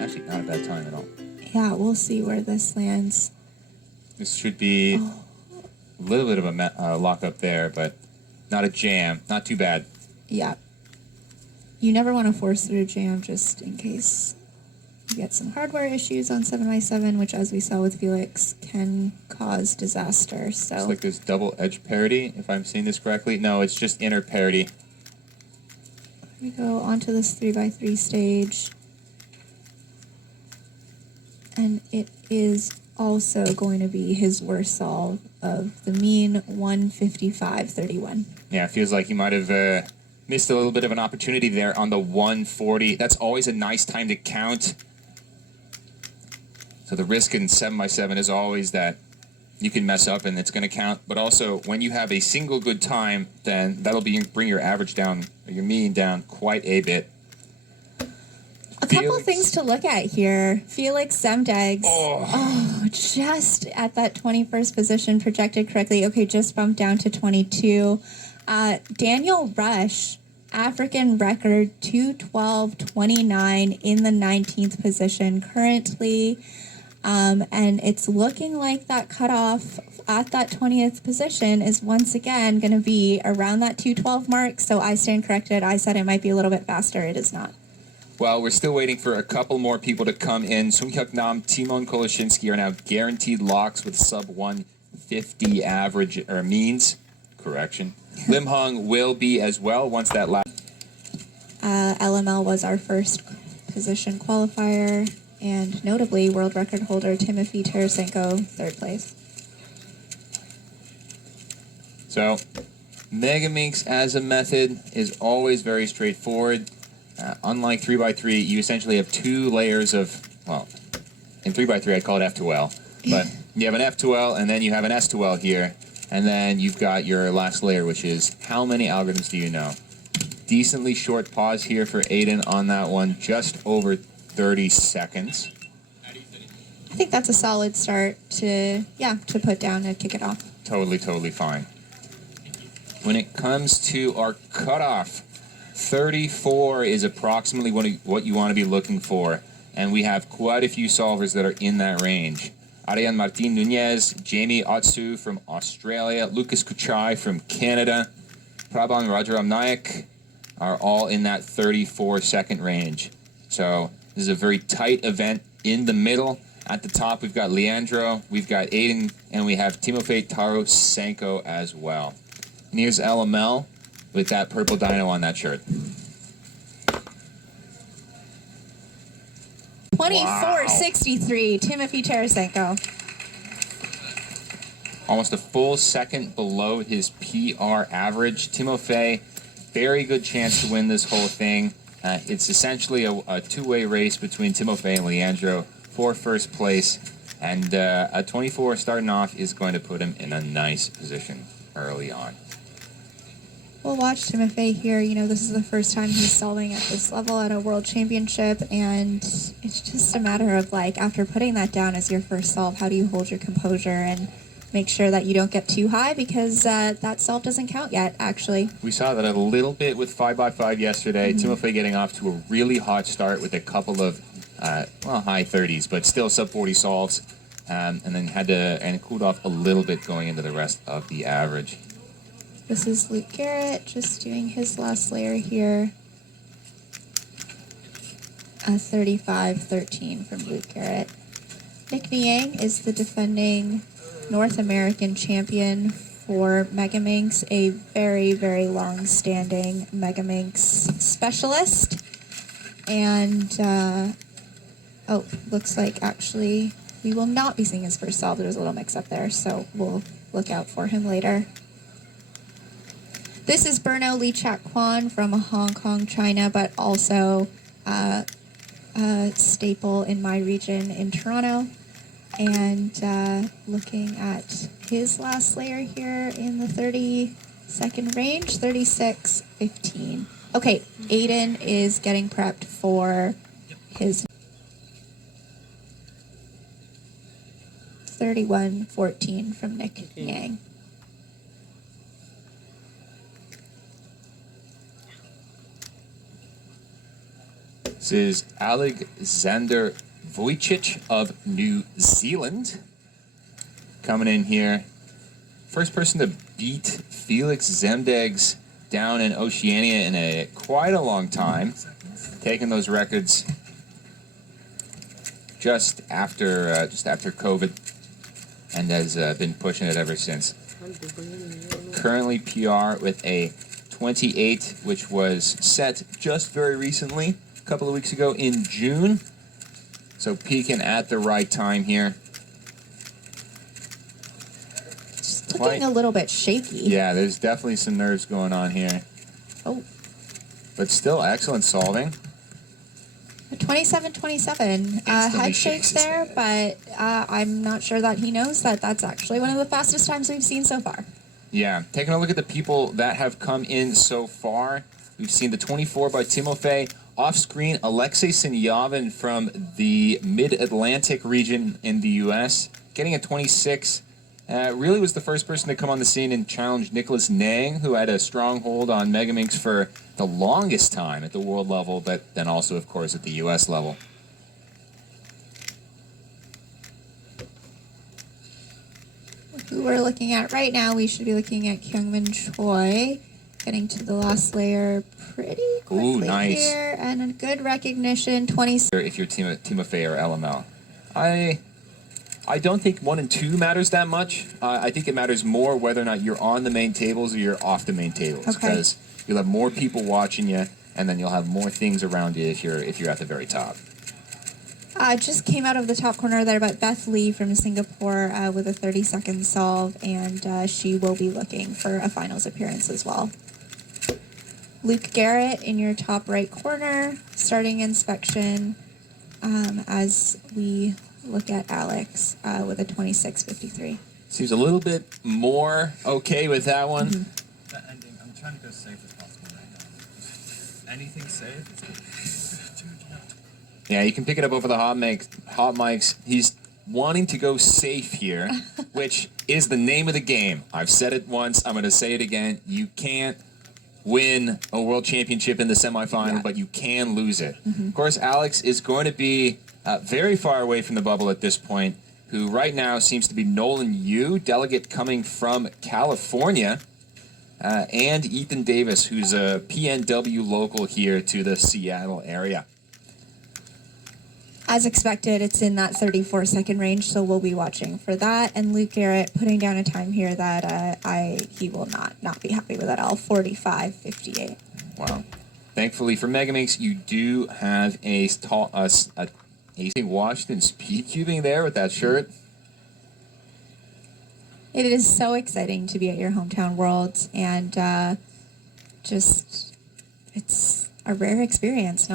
Actually, not a bad time at all. Yeah, we'll see where this lands. This should be a little bit of a lock up there, but not a jam. Not too bad. Yeah. You never want to force through a jam just in case you get some hardware issues on 7x7, which, as we saw with Felix, can cause disaster. So it's like there's double edge parity, if I'm seeing this correctly. No, it's just inner parity. We go onto this 3x3 stage. And it is also going to be his worst solve of the mean 155.31. Yeah, it feels like he might have missed a little bit of an opportunity there on the 140. That's always a nice time to count. So the risk in 7x7 is always that you can mess up and it's going to count. But also, when you have a single good time, then that'll bring your average down, or your mean down quite a bit. A couple things to look at here. Felix Zemdegs. Oh, just at that 21st position, projected correctly. Okay, just bumped down to 22. Daniel Rush, African record 2:12.29 in the 19th position currently. And it's looking like that cutoff at that 20th position is once again going to be around that 2:12 mark. So I stand corrected. I said it might be a little bit faster. It is not. Well, we're still waiting for a couple more people to come in. Sung Hyuk Nam, Timon Koloshinsky are now guaranteed locks with sub 150 average or means. Correction. Lim Hung will be as well once that last. LML was our first position qualifier, and notably world record holder Timothy Tarasenko, third place. So, Megaminx as a method is always very straightforward. Unlike 3x3, you essentially have two layers of, well, in 3x3 I call it F2L, but you have an F2L and then you have an S2L here, and then you've got your last layer, which is how many algorithms do you know? Decently short pause here for Aiden on that one, just over 30 seconds. I think that's a solid start to put down and kick it off. Totally fine. When it comes to our cutoff, 34 is approximately what you want to be looking for, and we have quite a few solvers that are in that range. Ariane Martin Nunez, Jamie Otsu from Australia, Lucas Kuchai from Canada, Prabhan Rajaram Nayak are all in that 34-second range. So this is a very tight event in the middle. At the top, we've got Leandro, we've got Aiden, and we have Timofey Tarasenko as well. And here's LML with that purple dino on that shirt. 24.63, Timothy Tarasenko. Almost a full second below his PR average. Timofey, very good chance to win this whole thing. It's essentially a two-way race between Timofey and Leandro for first place. And a 24 starting off is going to put him in a nice position early on. We'll watch Timofey here. You know, this is the first time he's solving at this level at a world championship, and it's just a matter of, like, after putting that down as your first solve, how do you hold your composure and make sure that you don't get too high, because that solve doesn't count yet, actually. We saw that a little bit with 5x5 yesterday. Timofey getting off to a really hot start with a couple of, high 30s, but still sub 40 solves, and then and cooled off a little bit going into the rest of the average. This is Luke Garrett just doing his last layer here. A 35-13 from Luke Garrett. Nick Niang is the defending North American champion for Megaminx, a very, very long-standing Megaminx specialist. And, looks like actually we will not be seeing his first solve. There's a little mix-up there, so we'll look out for him later. This is Berno Lee Chak Kwan from Hong Kong, China, but also a staple in my region in Toronto. And looking at his last layer here in the 30-second range, 36-15. Okay, Aiden is getting prepped for his 31-14 from Nick Yang. This is Alexander Vujicic of New Zealand coming in here. First person to beat Felix Zemdeg's down in Oceania in quite a long time. Taking those records just after COVID, and has been pushing it ever since. Currently PR with a 28, which was set just very recently, a couple of weeks ago in June. So peaking at the right time here. It's looking a little bit shaky. Yeah, there's definitely some nerves going on here. Oh. But still excellent solving. 27-27. Head shakes there, but I'm not sure that he knows that that's actually one of the fastest times we've seen so far. Yeah, taking a look at the people that have come in so far. We've seen the 24 by Timofey. Off screen, Alexei Sinyavin from the Mid-Atlantic region in the U.S. getting a 26. Really was the first person to come on the scene and challenge Nicholas Nang, who had a stronghold on Megaminx for the longest time at the world level, but then also, of course, at the U.S. level. Who we're looking at right now, we should be looking at Kyungmin Choi, getting to the last layer pretty quickly. Ooh, nice. Here, and a good recognition, 26. If you're Timofey or LML. I don't think 1 and 2 matters that much. I think it matters more whether or not you're on the main tables or you're off the main tables. Okay. Because you'll have more people watching you, and then you'll have more things around you if you're at the very top. Just came out of the top corner there, but Beth Lee from Singapore with a 30-second solve, and she will be looking for a finals appearance as well. Luke Garrett in your top right corner, starting inspection as we look at Alex with a 26.53. Seems a little bit more okay with that one. Mm-hmm. That ending, I'm trying to go safe as possible right now. Anything safe? It's good. Yeah, you can pick it up over the hot mics. He's wanting to go safe here, which is the name of the game. I've said it once. I'm going to say it again. You can't win a world championship in the semifinal, but you can lose it. Mm-hmm. Of course, Alex is going to be very far away from the bubble at this point, who right now seems to be Nolan Yu, delegate coming from California, and Ethan Davis, who's a PNW local here to the Seattle area. As expected, it's in that 34-second range, so we'll be watching for that. And Luke Garrett putting down a time here that he will not be happy with at all, 45.58. Wow. Thankfully for Megaminx, you do have a Washington speed cubing there with that shirt. It is so exciting to be at your hometown Worlds, and it's a rare experience.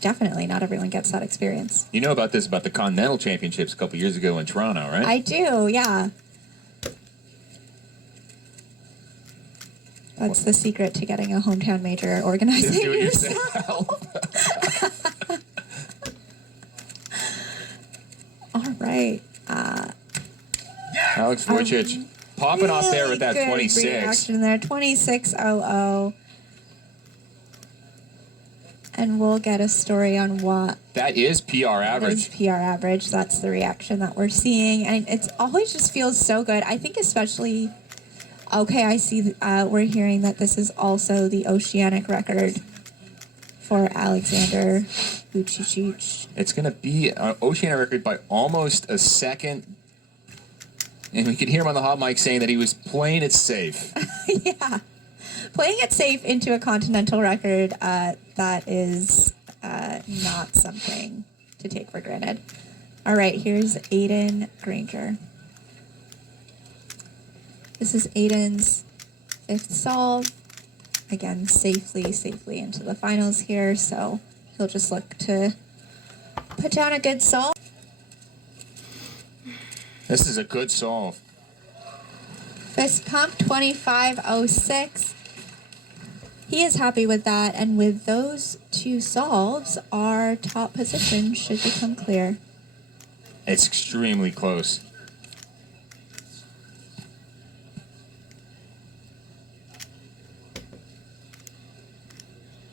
Definitely not everyone gets that experience. You know about the Continental Championships a couple years ago in Toronto, right? I do, yeah. That's the secret to getting a hometown major, organizing Just do it yourself. All right. Alex Vujicic popping really off there with that good 26. Reaction there, 26.00. And we'll get a story on what That is PR average. is PR average. That's the reaction that we're seeing, and it's always just feels so good. I think especially. Okay, I see. We're hearing that this is also the oceanic record for Alexander Vujicic. It's going to be an oceanic record by almost a second. And we could hear him on the hot mic saying that he was playing it safe. Yeah. Playing it safe into a continental record, that is not something to take for granted. All right, here's Aiden Granger. This is Aiden's 5th solve. Again, safely into the finals here, so he'll just look to put down a good solve. This is a good solve. Fist pump, 25.06. He is happy with that, and with those 2 solves, our top position should become clear. It's extremely close.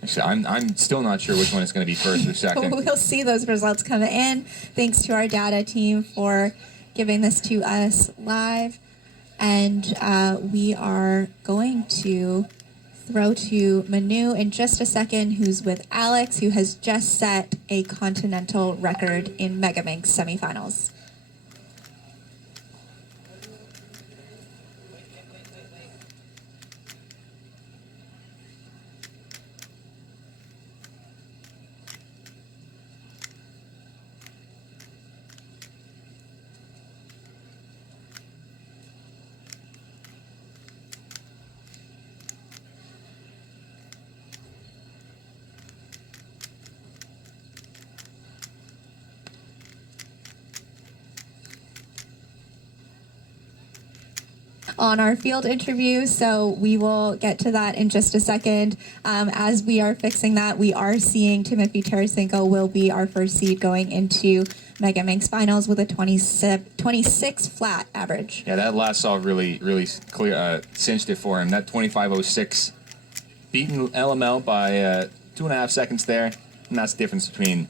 Actually, I'm still not sure which one is going to be first or second. We'll see those results come in. Thanks to our data team for giving this to us live. And we are going to throw to Manu in just a second, who's with Alex, who has just set a continental record in Megaminx semifinals. On our field interview, so we will get to that in just a second. As we are fixing that, we are seeing Timothy Tarasenko will be our first seed going into Megaminx finals with a 26 flat average. Yeah, that last solve really clear cinched it for him. That 25.06 beating LML by 2.5 seconds there, and that's the difference between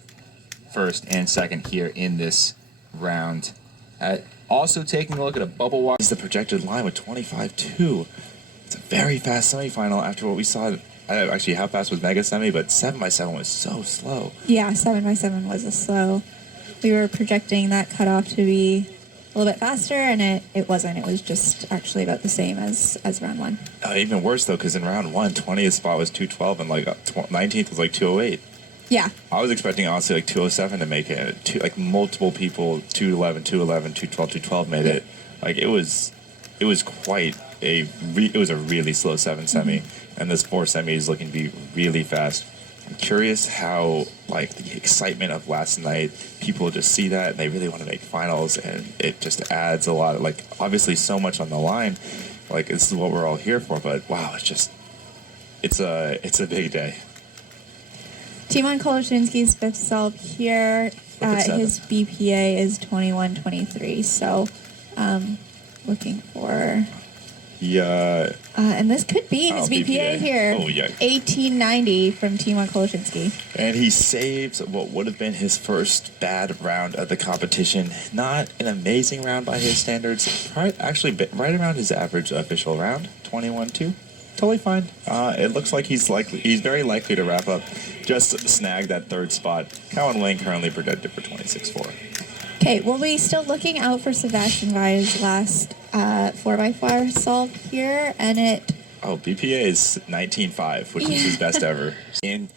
first and second here in this round. Also taking a look at a bubble watch. This is the projected line with 25-2. It's a very fast semifinal after what we saw. Actually, how fast was Mega Semi, but 7x7 was so slow. Yeah, 7x7 was a slow. We were projecting that cutoff to be a little bit faster, and it wasn't. It was just actually about the same as round one. Even worse, though, because in round one, 20th spot was 212, and like 19th was like 208. Yeah. I was expecting, honestly, like 207 to make it. Like multiple people, 211, 211, 212, 212 made it. Like it was quite a really slow 7 semi, and this 4 semi is looking to be really fast. I'm curious how, like, the excitement of last night, people just see that and they really want to make finals, and it just adds a lot of, like, obviously so much on the line. Like, this is what we're all here for, but wow, it's a big day. Timon Koloshinsky's fifth solve here. His BPA is 21.23, so looking for... Yeah. And this could be his BPA here. Oh, yeah. 1890 from Timon Koloshinsky. And he saves what would have been his first bad round of the competition. Not an amazing round by his standards. Actually, right around his average official round, 21-2. Totally fine. It looks like he's very likely to wrap up. Just snag that third spot. Cowan Lane currently projected for 26-4. Okay, we'll be still looking out for Sebastian Vai's last 4x4 solve here, and it... Oh, BPA is 19.5, which is his best ever. And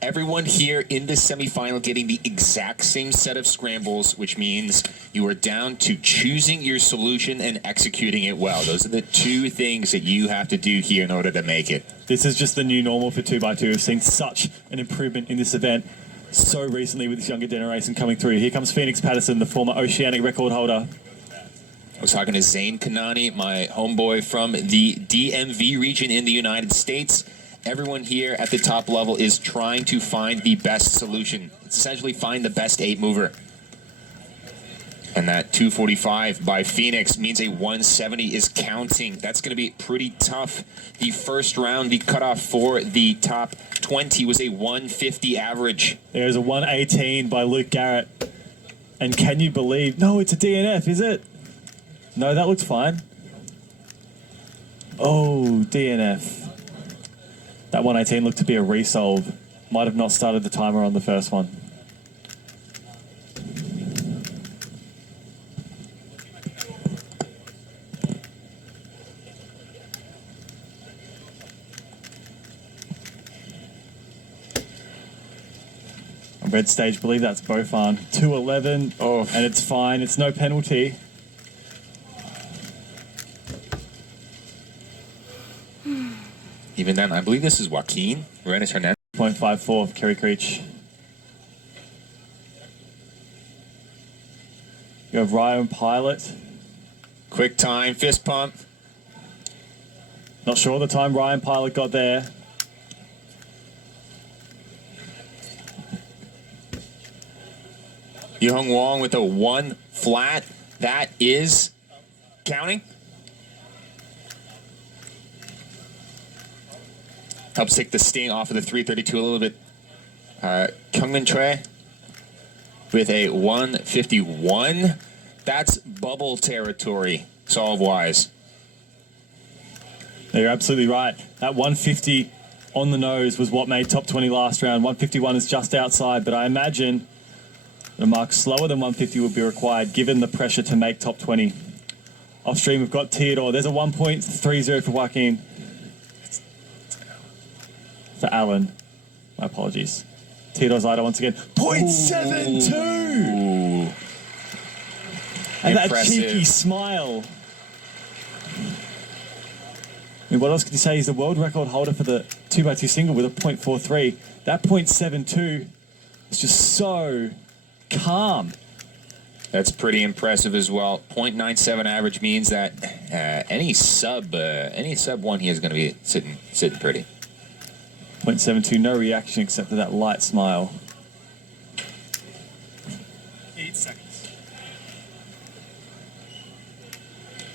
everyone here in the semifinal getting the exact same set of scrambles, which means you are down to choosing your solution and executing it well. Those are the two things that you have to do here in order to make it. This is just the new normal for 2x2. We've seen such an improvement in this event so recently with this younger generation coming through. Here comes Phoenix Patterson, the former Oceanic record holder. I was talking to Zane Kanani, my homeboy from the DMV region in the United States. Everyone here at the top level is trying to find the best solution. It's essentially find the best 8 mover. And that 245 by Phoenix means a 170 is counting. That's going to be pretty tough. The first round, the cutoff for the top 20 was a 150 average. There's a 118 by Luke Garrett. And can you believe... No, it's a DNF, is it? No, that looks fine. Oh, DNF. That 118 looked to be a resolve. Might have not started the timer on the first one. On red stage, believe that's Bofan. 211, and it's fine. It's no penalty. Even then, I believe this is Joaquin Renes Hernandez. 0.54 of Kerry Creech. You have Ryan Pilot. Quick time, fist pump. Not sure the time Ryan Pilot got there. Yuhong Wong with a 1 flat. That is counting. Helps take the sting off of the 332 a little bit. Kyungmin Choi with a 151. That's bubble territory, solve-wise. You're absolutely right. That 150 on the nose was what made top 20 last round. 151 is just outside, but I imagine a mark slower than 150 would be required given the pressure to make top 20. Off stream, we've got Theodore. There's a 1.30 for Joaquin. For Alan. My apologies. Theodore's Ida once again. 0.72! Ooh. And that Impressive. cheeky smile. I mean, what else could you say? He's the world record holder for the 2x2 single with a 0.43. That 0.72 is just so calm. That's pretty impressive as well. 0.97 average means that any sub one here is going to be sitting pretty. 0.72, no reaction except for that light smile. 8 seconds.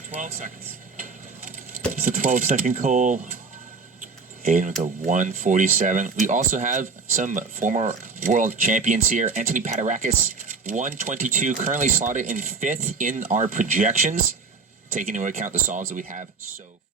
12 seconds. It's a 12-second call. Aiden with a 147. We also have some former world champions here. Anthony Patarakis, 122, currently slotted in 5th in our projections, taking into account the solves that we have so